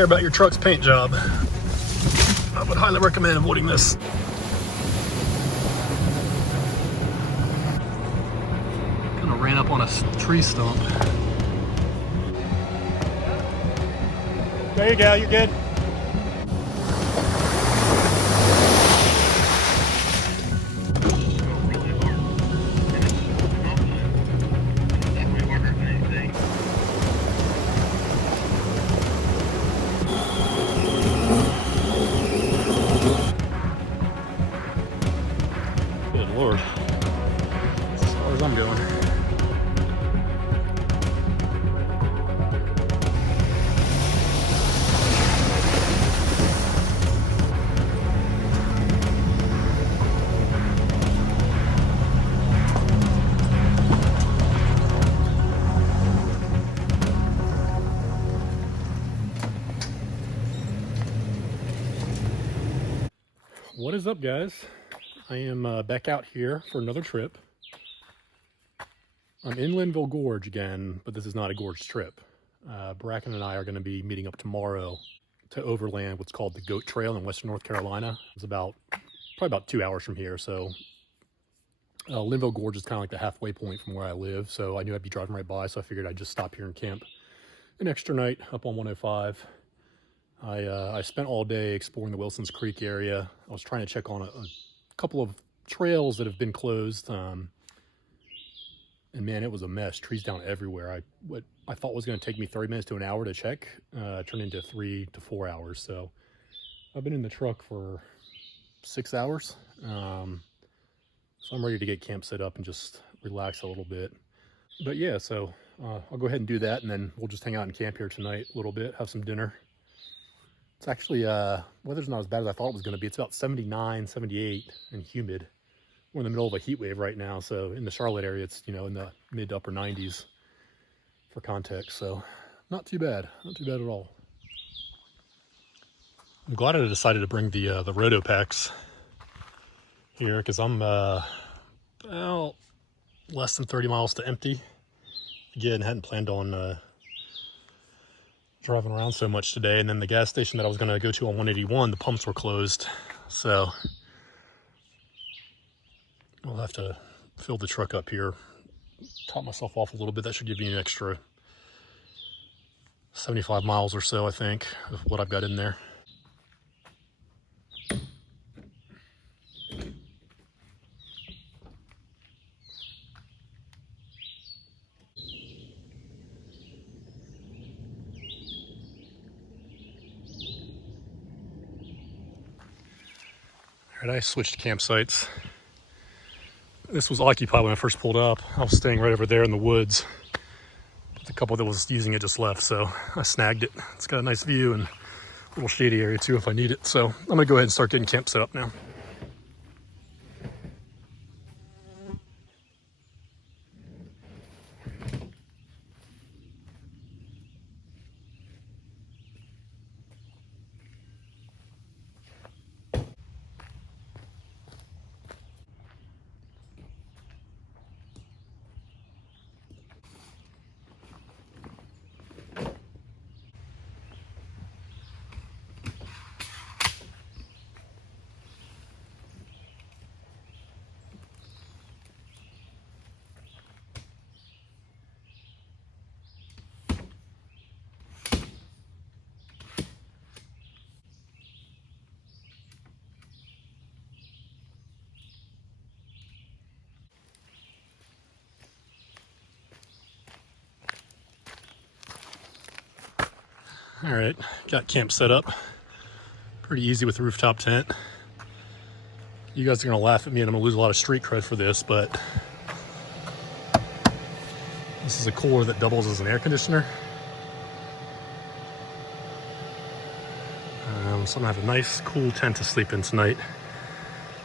care about your truck's paint job, I would highly recommend avoiding this. Kind of ran up on a tree stump. There you go, you're good. Good Lord. As far as I'm going. What is up, guys? I am back out here for another trip. I'm in Linville Gorge again, but this is not a gorge trip. Bracken and I are going to be meeting up tomorrow to overland what's called the Goat Trail in western North Carolina. It's probably about 2 hours from here. So Linville Gorge is kind of like the halfway point from where I live. So I knew I'd be driving right by, so I figured I'd just stop here and camp an extra night up on 105. I spent all day exploring the Wilsons Creek area. I was trying to check on a couple of trails that have been closed. And man, it was a mess. Trees down everywhere. What I thought was going to take me 30 minutes to an hour to check turned into 3 to 4 hours. So I've been in the truck for 6 hours. So I'm ready to get camp set up and just relax a little bit. But yeah, so I'll go ahead and do that, and then we'll just hang out in camp here tonight a little bit, have some dinner. It's actually, weather's not as bad as I thought it was going to be. It's about 79, 78 and humid. We're in the middle of a heat wave right now. So in the Charlotte area, it's, you know, in the mid to upper 90s for context. So not too bad. Not too bad at all. I'm glad I decided to bring the Roto packs here because I'm well, less than 30 miles to empty. Again, hadn't planned on driving around so much today, and then the gas station that I was going to go to on 181, the pumps were closed, so I'll have to fill the truck up here, top myself off a little bit. That should give me an extra 75 miles or so, I think, of what I've got in there. All right, I switched campsites. This was occupied when I first pulled up. I was staying right over there in the woods. But the couple that was using it just left, so I snagged it. It's got a nice view and a little shady area too if I need it. So I'm gonna go ahead and start getting camp set up now. All right, got camp set up. Pretty easy with the rooftop tent. You guys are gonna laugh at me and I'm gonna lose a lot of street cred for this, but this is a cooler that doubles as an air conditioner. So I'm gonna have a nice cool tent to sleep in tonight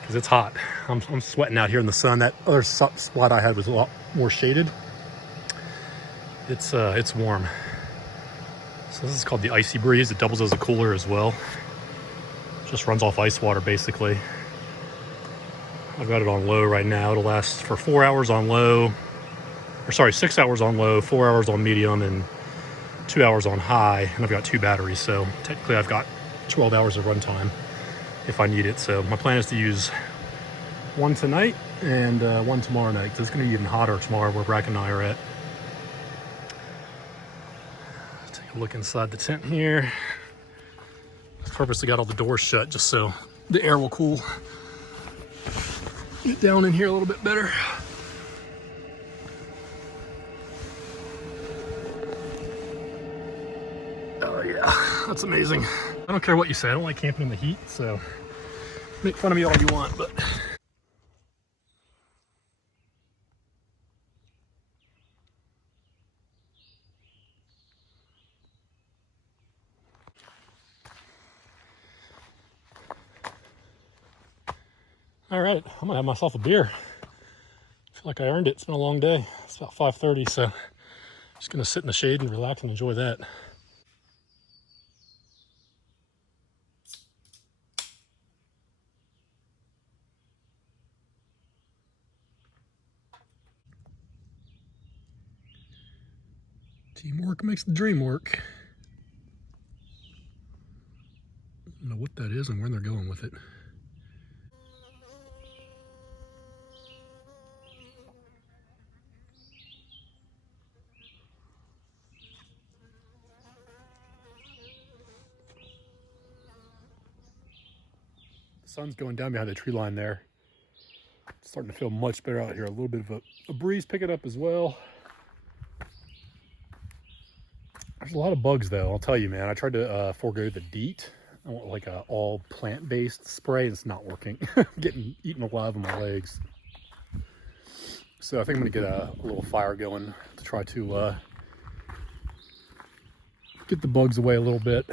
because it's hot. I'm sweating out here in the sun. That other spot I had was a lot more shaded. It's warm. So this is called the Icy Breeze. It doubles as a cooler as well. Just runs off ice water basically. I've got it on low right now. It'll last for 4 hours on low, or sorry, 6 hours on low, 4 hours on medium, and 2 hours on high, and I've got 2 batteries, so technically I've got 12 hours of runtime if I need it. So my plan is to use one tonight and one tomorrow night, because it's going to be even hotter tomorrow where Bracken and I are at. Let's take a look inside the tent here. I've purposely got all the doors shut just so the air will cool. Get down in here a little bit better. Oh yeah, that's amazing. I don't care what you say, I don't like camping in the heat, so make fun of me all you want, but all right, I'm gonna have myself a beer. I feel like I earned it. It's been a long day. It's about 5:30, so just gonna sit in the shade and relax and enjoy that. Teamwork makes the dream work. I don't know what that is and where they're going with it. The sun's going down behind the tree line there. It's starting to feel much better out here. A little bit of a breeze picking up as well. There's a lot of bugs though, I'll tell you, man. I tried to forego the DEET. I want like a all plant-based spray, and it's not working. Getting eaten alive on my legs. So I think I'm gonna get a little fire going to try to get the bugs away a little bit,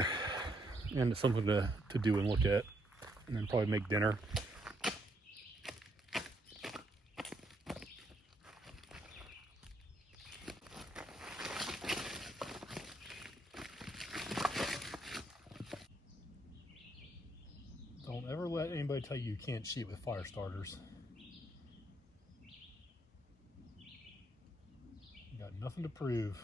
and it's something to do and look at, and then probably make dinner. Don't ever let anybody tell you you can't cheat with fire starters. You got nothing to prove.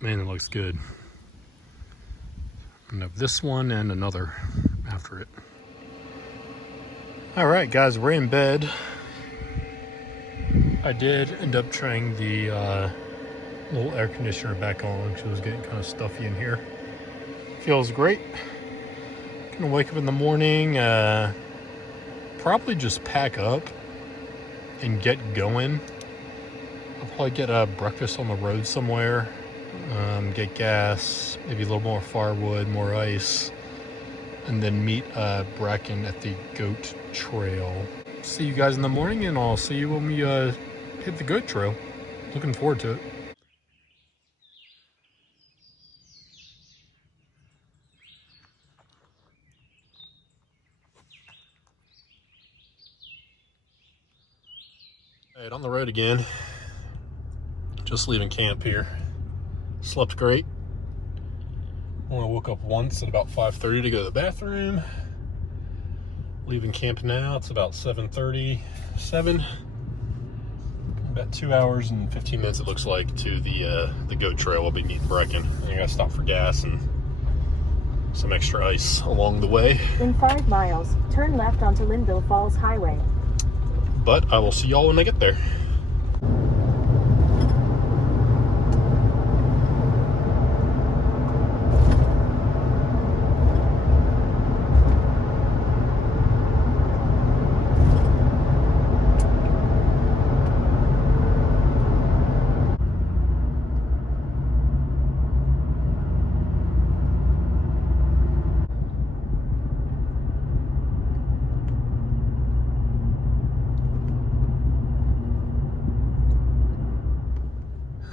Man, it looks good. I'm gonna have this one and another after it. All right, guys, we're in bed. I did end up trying the little air conditioner back on because it was getting kind of stuffy in here. Feels great. Gonna wake up in the morning, probably just pack up and get going. I'll probably get a breakfast on the road somewhere. Get gas, maybe a little more firewood, more ice, and then meet Bracken at the goat trail. See you guys in the morning, and I'll see you when we hit the goat trail. Looking forward to it. All right, on the road again. Just leaving camp here. Slept great. Only woke up once at about 5:30 to go to the bathroom. Leaving camp now. It's about 7:37. About 2 hours and 15 minutes it looks like to the goat trail. We'll be meeting Bracken. I gotta stop for gas and some extra ice along the way. In 5 miles, turn left onto Linville Falls Highway. But I will see y'all when I get there.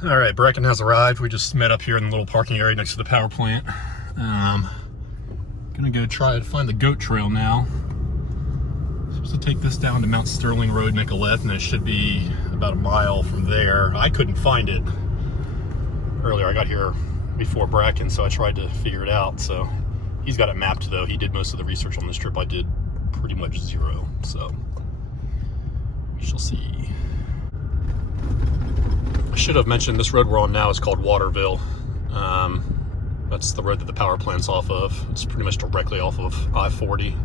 All right, Bracken has arrived. We just met up here in the little parking area next to the power plant. Gonna go try to find the goat trail now. Supposed to take this down to Mount Sterling Road, make a left, and it should be about a mile from there. I couldn't find it earlier. I got here before Bracken, so I tried to figure it out. So he's got it mapped though. He did most of the research on this trip. I did pretty much zero. So we shall see. I should have mentioned this road we're on now is called Waterville. That's the road that the power plant's off of. It's pretty much directly off of I-40.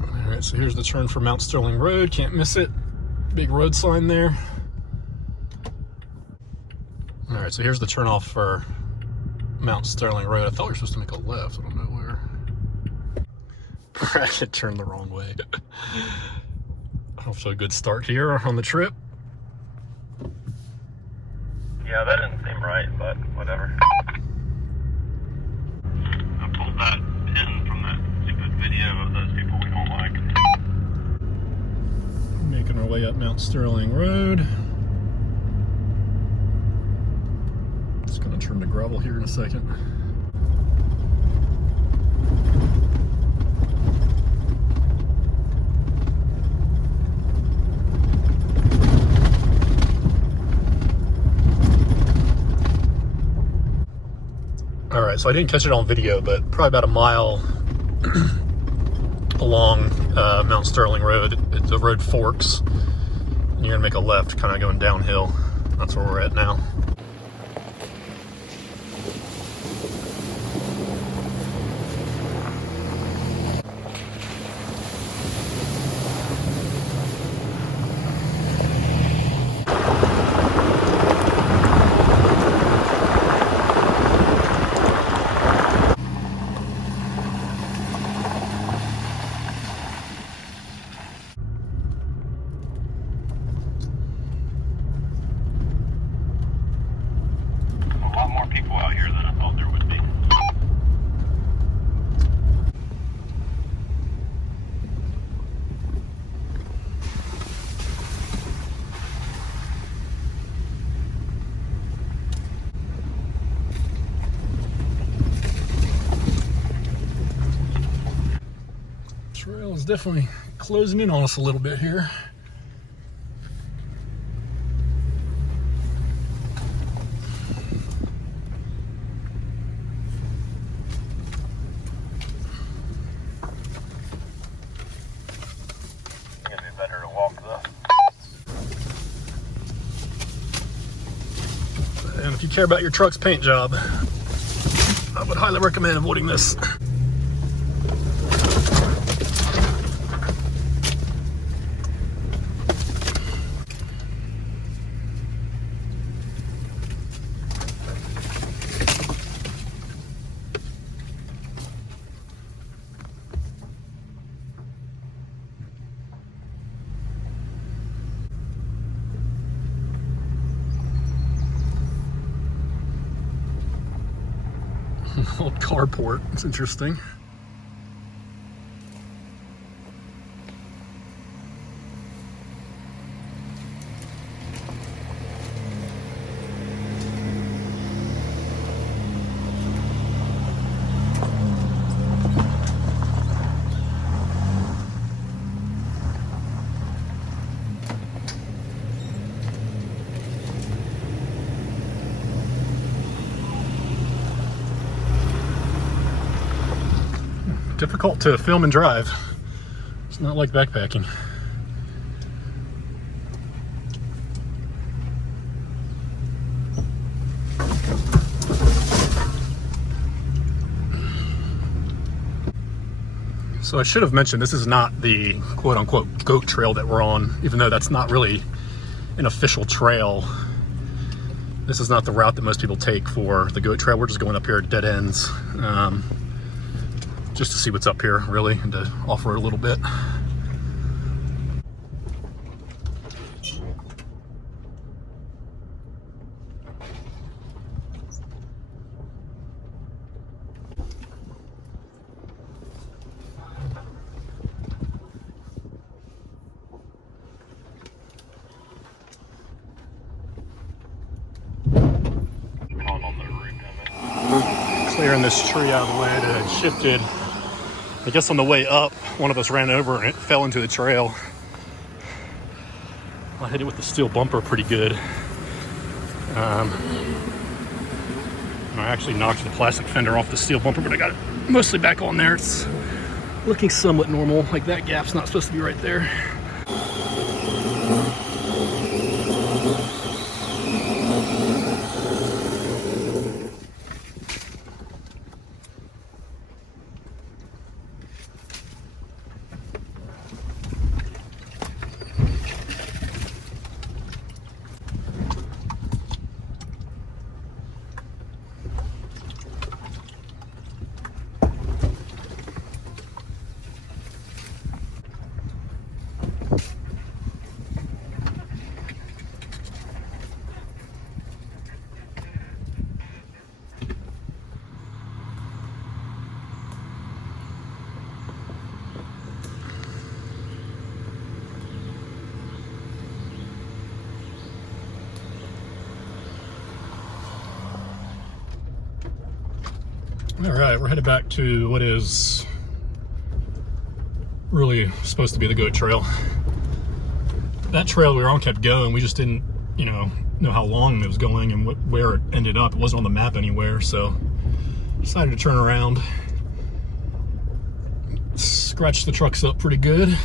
All right, so here's the turn for Mount Sterling Road. Can't miss it. Big road sign there. All right, so here's the turn off for Mount Sterling Road. I thought we were supposed to make a left. I don't know where. I turned the wrong way. Off to a good start here on the trip. Yeah, that didn't seem right, but whatever. I pulled that pin from that stupid video of those people we don't like. Making our way up Mount Sterling Road. Just gonna turn to gravel here in a second. All right, so I didn't catch it on video, but probably about a mile along Mount Sterling Road, the road forks, and you're gonna make a left, kind of going downhill. That's where we're at now. People out here than I thought there would be. Trail is definitely closing in on us a little bit here. Better to walk though. And if you care about your truck's paint job, I would highly recommend avoiding this. Old carport. It's interesting. Difficult to film and drive. It's not like backpacking. So I should have mentioned this is not the quote-unquote goat trail that we're on, even though that's not really an official trail. This is not the route that most people take for the goat trail. We're just going up here at dead ends. Just to see what's up here, really, and to off-road a little bit. clearing this tree out of the way that had shifted. I guess on the way up, one of us ran over and it fell into the trail. I hit it with the steel bumper pretty good. And I actually knocked the plastic fender off the steel bumper, but I got it mostly back on there. It's looking somewhat normal. Like that gap's not supposed to be right there. All right, we're headed back to what is really supposed to be the goat trail. That trail we were on kept going. We just didn't, know how long it was going and where it ended up. It wasn't on the map anywhere, so decided to turn around. Scratched the trucks up pretty good.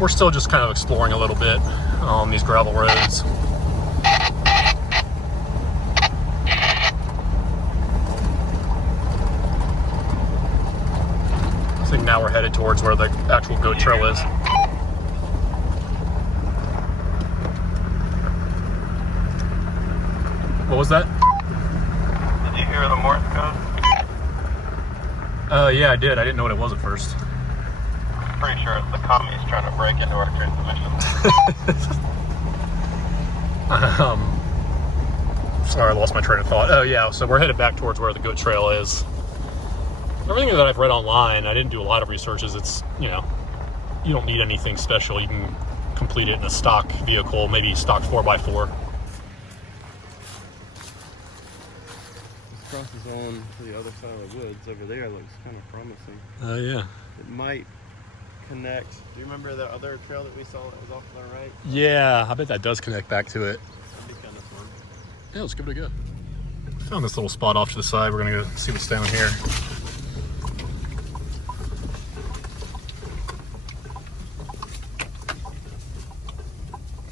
We're still just kind of exploring a little bit on these gravel roads. I think now we're headed towards where the actual goat trail is. What was that? Did you hear the Morse code? Yeah, I did. I didn't know what it was at first. Pretty sure it's the commies trying to break into our transmission. Sorry, I lost my train of thought. Oh yeah, so we're headed back towards where the goat trail is. Everything that I've read online, I didn't do a lot of researches. It's, you don't need anything special. You can complete it in a stock vehicle, maybe stock 4x4. This crosses on to the other side of the woods over there. Looks kind of promising. Oh yeah. It might connect. Do you remember the other trail that we saw that was off to the right? Yeah, I bet that does connect back to it. That'd be kind of fun. Yeah, let's give it a go. Found this little spot off to the side. We're gonna go see what's down here.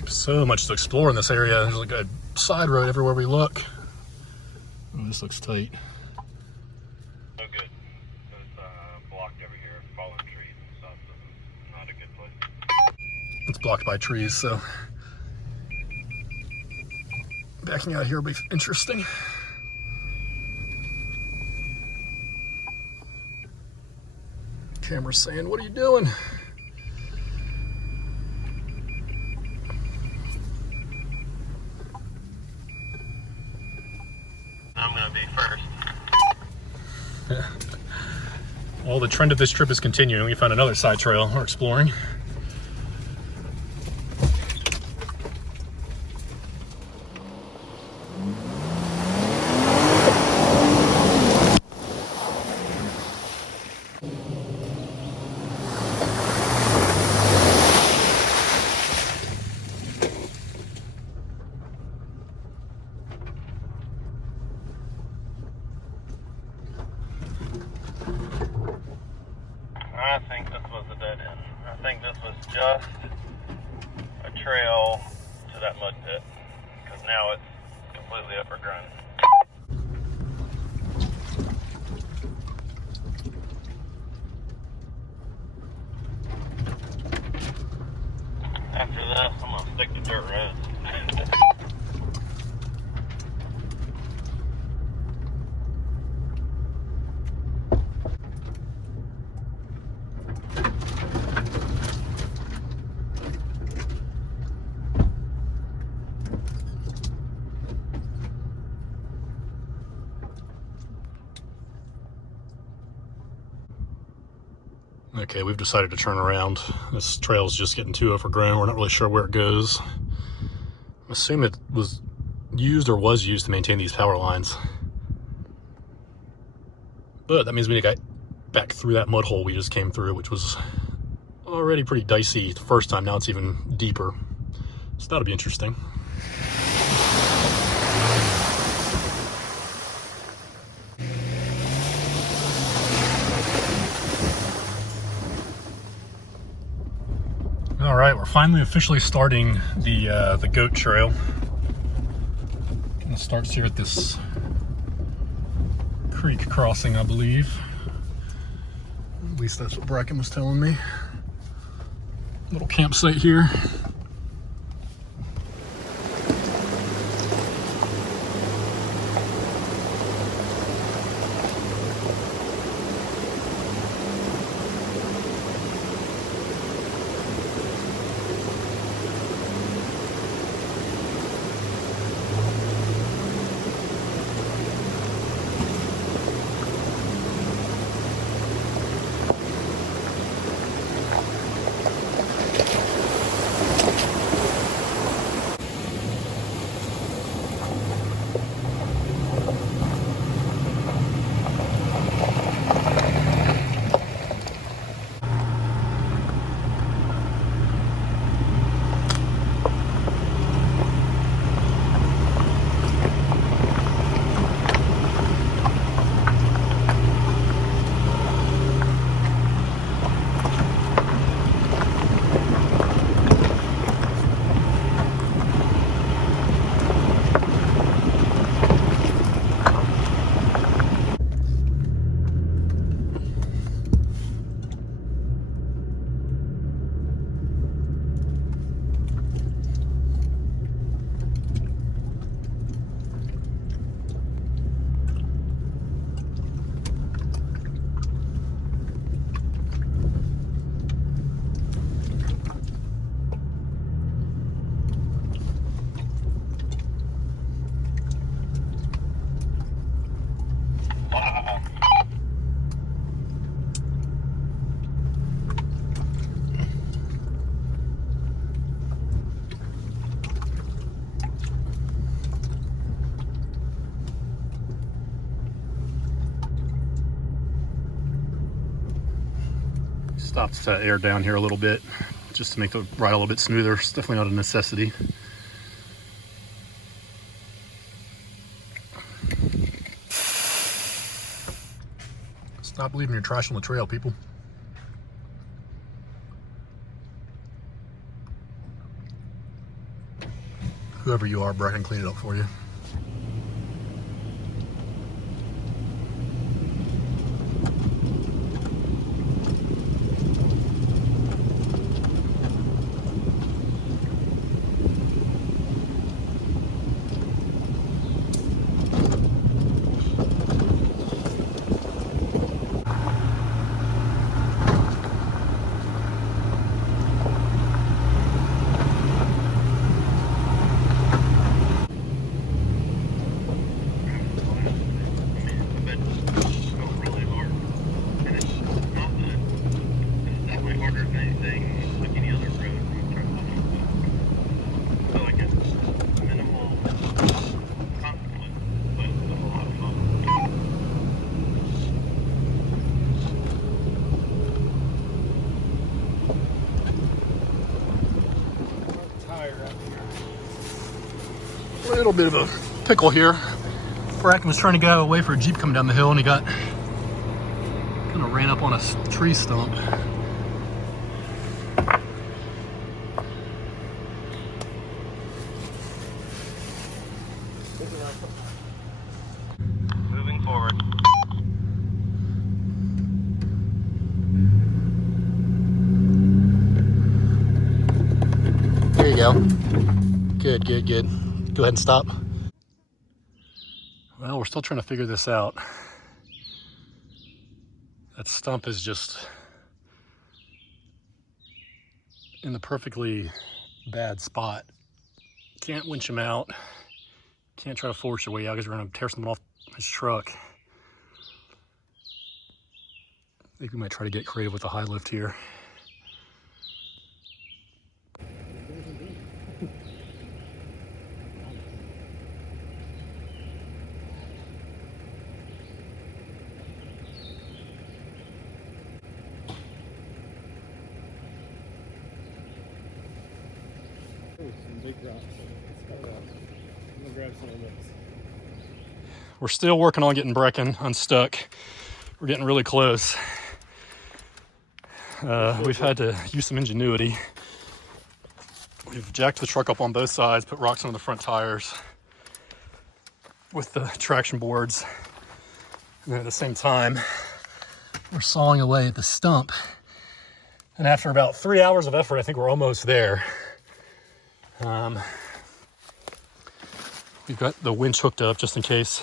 So much to explore in this area. There's like a side road everywhere we look. Oh, this looks tight. No good. It's blocked over here, fallen trees and stuff. This is not a good place. It's blocked by trees, so backing out here will be interesting. Camera's saying, "What are you doing?" I'm gonna be first. Well, the trend of this trip is continuing. We found another side trail we're exploring. I think this was a dead end. I think this was just a trail to that mud pit, because now it's completely overgrown. After this, I'm gonna stick to dirt roads. Okay, we've decided to turn around. This trail's just getting too overgrown. We're not really sure where it goes. I assume it was used to maintain these power lines. But that means we need to get back through that mud hole we just came through, which was already pretty dicey the first time. Now it's even deeper. So that'll be interesting. All right, we're finally officially starting the goat trail. It starts here at this creek crossing, I believe. At least that's what Bracken was telling me. Little campsite here. Stopped to air down here a little bit just to make the ride a little bit smoother. It's definitely not a necessity. Stop leaving your trash on the trail, people. Whoever you are, Bracken, clean it up for you. A little bit of a pickle here. Bracken was trying to get out of the way for a Jeep coming down the hill, and he got kind of ran up on a tree stump. Moving forward. There you go. Good, good, good. Go ahead and stop. Well, we're still trying to figure this out. That stump is just in the perfectly bad spot. Can't winch him out. Can't try to force your way out because you're going to tear something off his truck. think we might try to get creative with the high lift here. Some big rocks. I'm gonna grab some of those. We're still working on getting Bracken unstuck. We're getting really close. We've had to use some ingenuity. We've jacked the truck up on both sides, put rocks on the front tires with the traction boards. And then at the same time, we're sawing away at the stump. And after about 3 hours of effort, I think we're almost there. We've got the winch hooked up just in case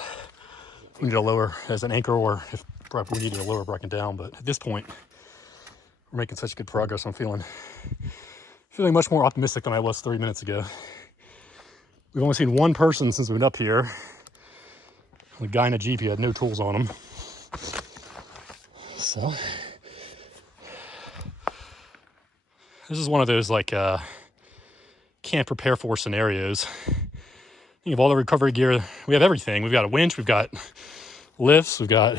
we need to lower as an anchor, or if we need to lower Bracken down. But at this point, we're making such good progress. I'm feeling much more optimistic than I was 3 minutes ago. We've only seen one person since we've been up here. The guy in a Jeep, he had no tools on him. So this is one of those like can't prepare for scenarios. Think of all the recovery gear. We have everything. We've got a winch, we've got lifts, we've got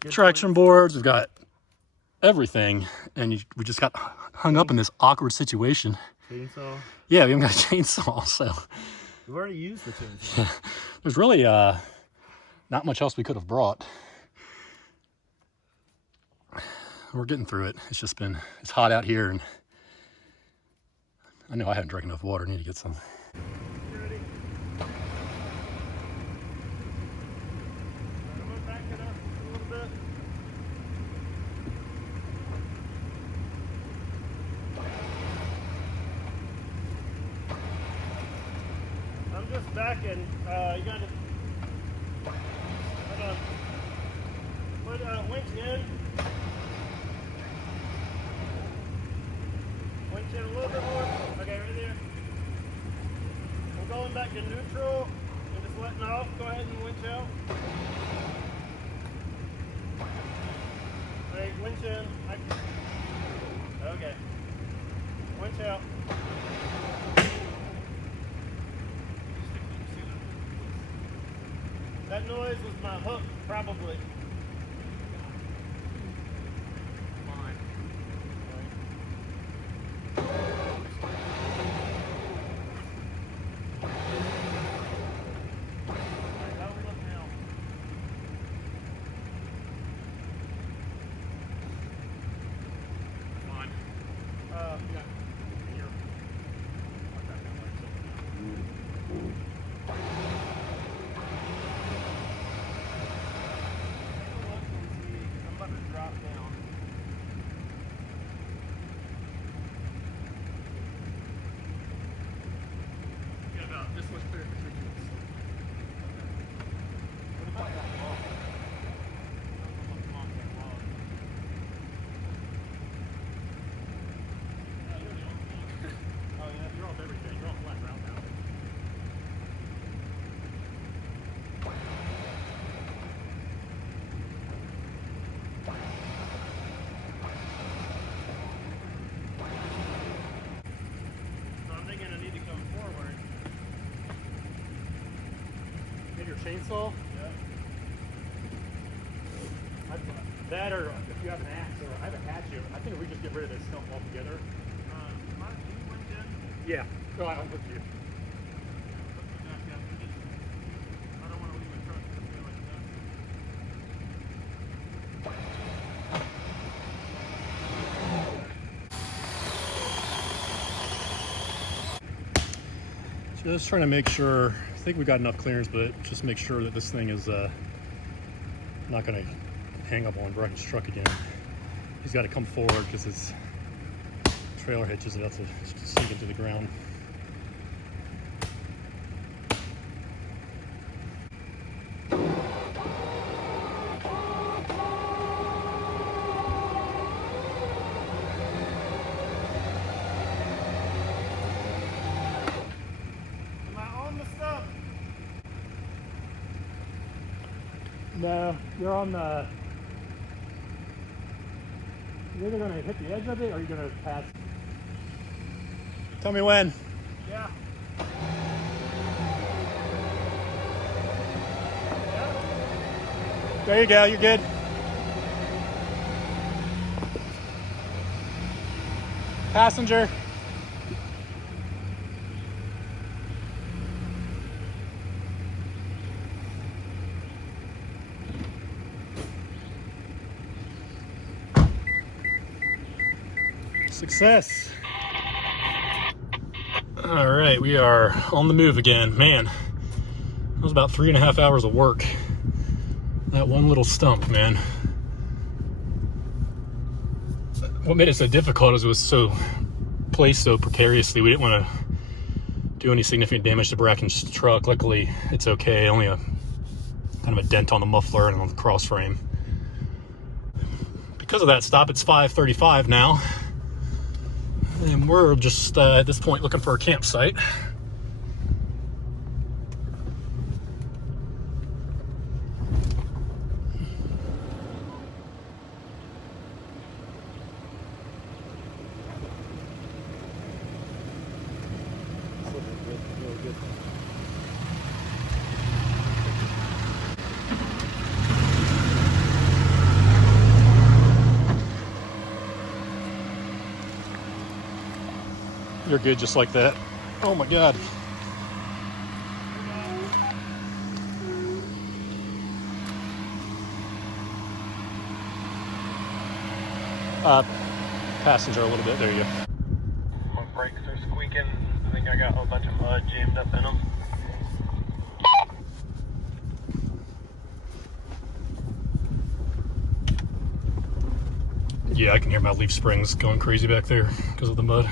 traction boards, we've got everything, and we just got hung up in this awkward situation. Chainsaw? Yeah, we haven't got a chainsaw, so We've already used the chainsaw. there's really not much else we could have brought. We're getting through it. It's hot out here, and I know I haven't drank enough water. I need to get some. I'm just backing. You got to hold on. Put winch in. Winch in a little bit more. Okay, right there. We're going back to neutral and just letting off. Go ahead and winch out. All right, winch in. Okay. Winch out. That noise was my hook, probably. Fine. Alright, how are we looking now? Fine. Yeah. Here. This much clear between you. What about that log? Oh yeah, you're off everything. You're off flat ground now. So I'm thinking I need to come forward. Get your chainsaw. Yeah. That, or if you have an axe, or I have a hatchet, I think if we just get rid of this stump altogether. Mark, do you winch in? Yeah. Go ahead, I'll put you. I don't want to leave my truck like that. Just trying to make sure, I think we got enough clearance, but just make sure that this thing is not going to hang up on Bracken's truck again. He's got to come forward because his trailer hitches about to sink into the ground. Am I on the stump? No, you're on the You're either gonna hit the edge of it or you're gonna pass. Tell me when. Yeah. There you go, you're good. Passenger. Success. All right, we are on the move again. Man, that was about 3.5 hours of work. That one little stump, man. What made it so difficult is it was so placed so precariously. We didn't want to do any significant damage to Bracken's truck. Luckily, it's okay. Only a kind of a dent on the muffler and on the cross frame. Because of that stop, it's 5:35 now. And we're just, at this point, looking for a campsite. You're good just like that. Oh my God. Passenger a little bit, there you go. My brakes are squeaking. I think I got a bunch of mud jammed up in them. Yeah, I can hear my leaf springs going crazy back there because of the mud.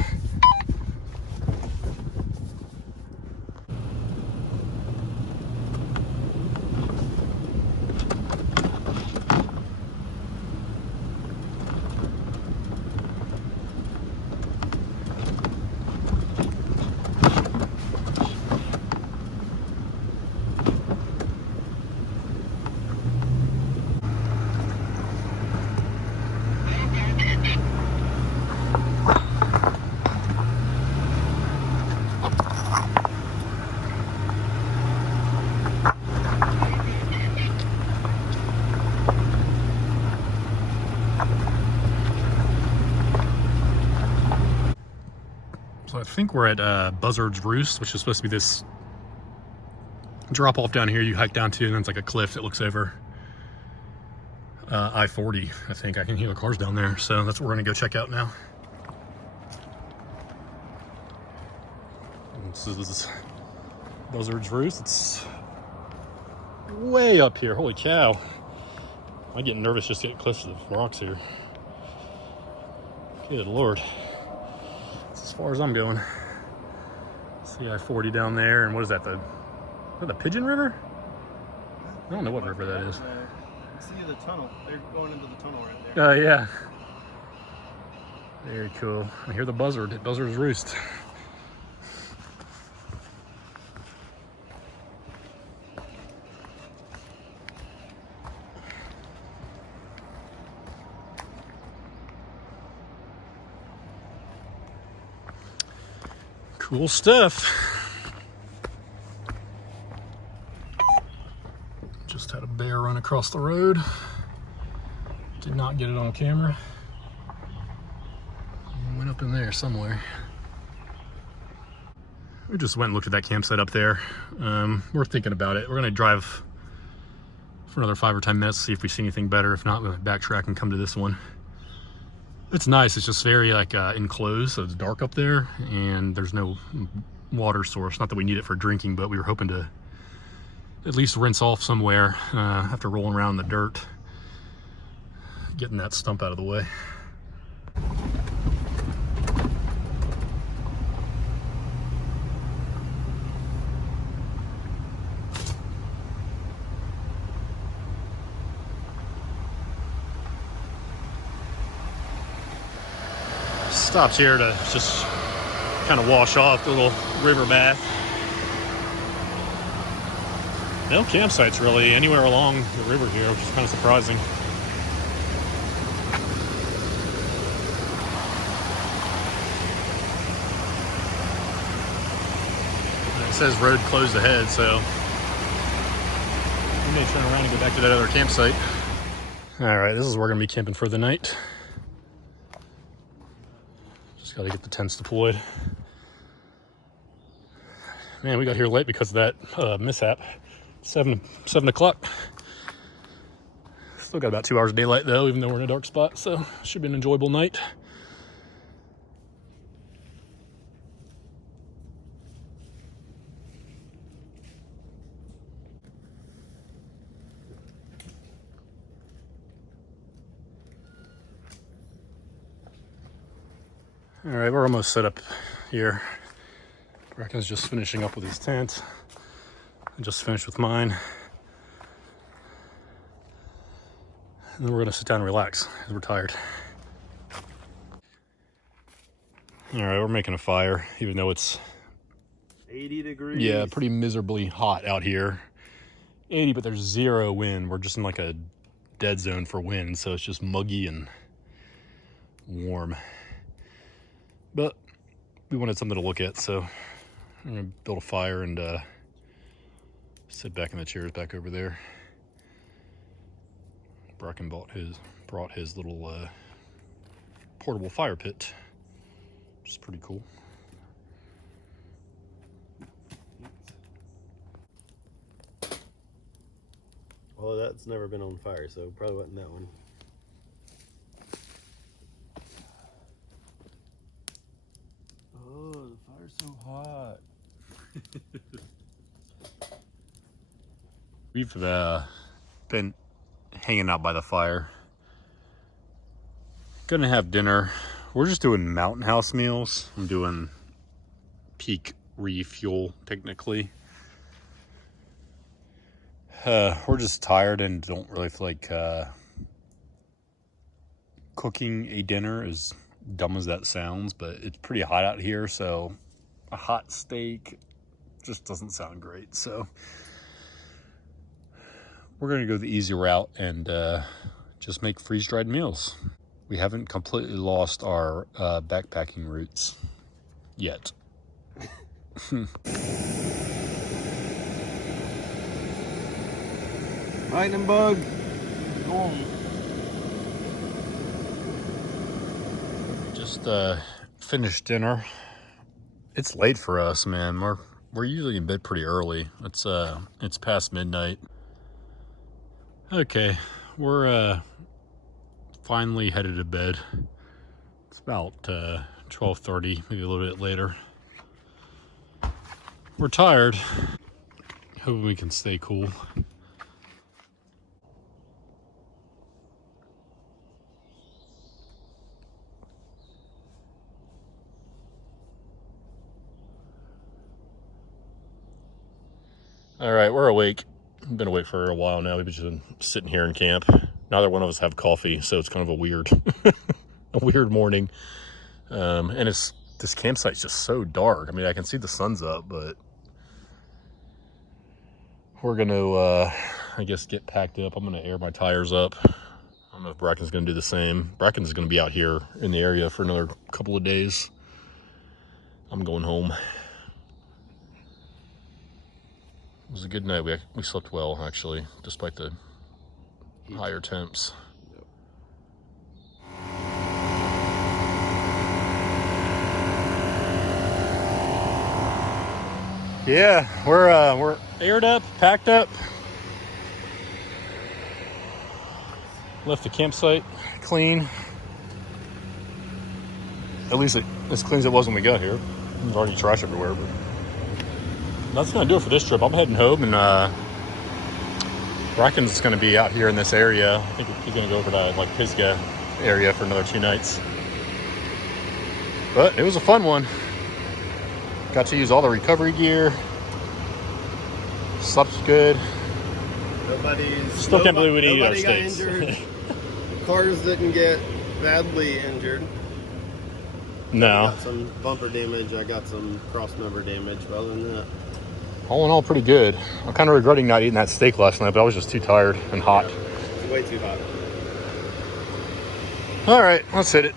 So I think we're at Buzzards Roost, which is supposed to be this drop off down here you hike down to, and then it's like a cliff that looks over I-40. I think I can hear the cars down there, so that's what we're gonna go check out now. This is Buzzards Roost. It's way up here. Holy cow! I'm getting nervous just getting close to the rocks here. Good Lord. As far as I'm going. See I-40 down there, and what is that, is that the Pigeon River? I don't know what river that is. See the tunnel. They're going into the tunnel right there. Yeah. Very cool. I hear the buzzard at Buzzards Roost. Cool stuff. Just had a bear run across the road. Did not get it on camera. Went up in there somewhere. We just went and looked at that campsite up there. We're thinking about it. We're gonna drive for another 5 or 10 minutes, see if we see anything better. If not, we'll backtrack and come to this one. It's nice. It's just very like enclosed, so it's dark up there, and there's no water source. Not that we need it for drinking, but we were hoping to at least rinse off somewhere after rolling around in the dirt, getting that stump out of the way. Stops here to just kind of wash off the little river bath. No campsites really anywhere along the river here, which is kind of surprising. It says road closed ahead, so we may turn around and go back to that other campsite. All right, this is where we're gonna be camping for the night. Just gotta get the tents deployed. Man, we got here late because of that mishap. 7 o'clock. Still got about 2 hours of daylight though, even though we're in a dark spot, so should be an enjoyable night. All right, we're almost set up here. Bracken's just finishing up with his tent. I just finished with mine. And then we're gonna sit down and relax because we're tired. All right, we're making a fire, even though it's 80 degrees. Yeah, pretty miserably hot out here. 80, but there's 0 wind. We're just in like a dead zone for wind, so it's just muggy and warm. But we wanted something to look at, so I'm gonna build a fire and sit back in the chairs back over there. Bracken brought his little portable fire pit, which is pretty cool. Well, that's never been on fire, so probably wasn't that one. Oh, the fire's so hot. We've been hanging out by the fire. Gonna have dinner. We're just doing mountain house meals. I'm doing peak refuel, technically. We're just tired and don't really feel like cooking a dinner, as dumb as that sounds, but it's pretty hot out here, so a hot steak just doesn't sound great. So we're gonna go the easy route and just make freeze-dried meals. We haven't completely lost our backpacking roots yet. Lightning bug. Go on. Just finished dinner. It's late for us, man. We're usually in bed pretty early. It's past midnight. Okay, we're finally headed to bed. It's about 12:30, maybe a little bit later. We're tired. Hoping we can stay cool. All right, we're awake. We've been awake for a while now. We've just been sitting here in camp. Neither one of us have coffee, so it's kind of a weird, a weird morning. And this campsite's just so dark. I mean, I can see the sun's up, but we're gonna, I guess, get packed up. I'm gonna air my tires up. I don't know if Bracken's gonna do the same. Bracken's gonna be out here in the area for another couple of days. I'm going home. It was a good night. We slept well, actually, despite the higher temps. Yeah, we're aired up, packed up. Left the campsite clean. At least as clean as it was when we got here. There's already trash everywhere, but that's gonna do it for this trip. I'm heading home, and Bracken's gonna be out here in this area. I think he's gonna go over to like Pisgah area for another 2 nights. But it was a fun one. Got to use all the recovery gear. Slept good. Still can't believe we didn't eat our steaks. Injured. Cars didn't get badly injured. No. I got some bumper damage. I got some cross member damage. But other than that, All in all, pretty good. I'm kind of regretting not eating that steak last night, but I was just too tired and hot. yeah, it's way too hot. All right, let's hit it.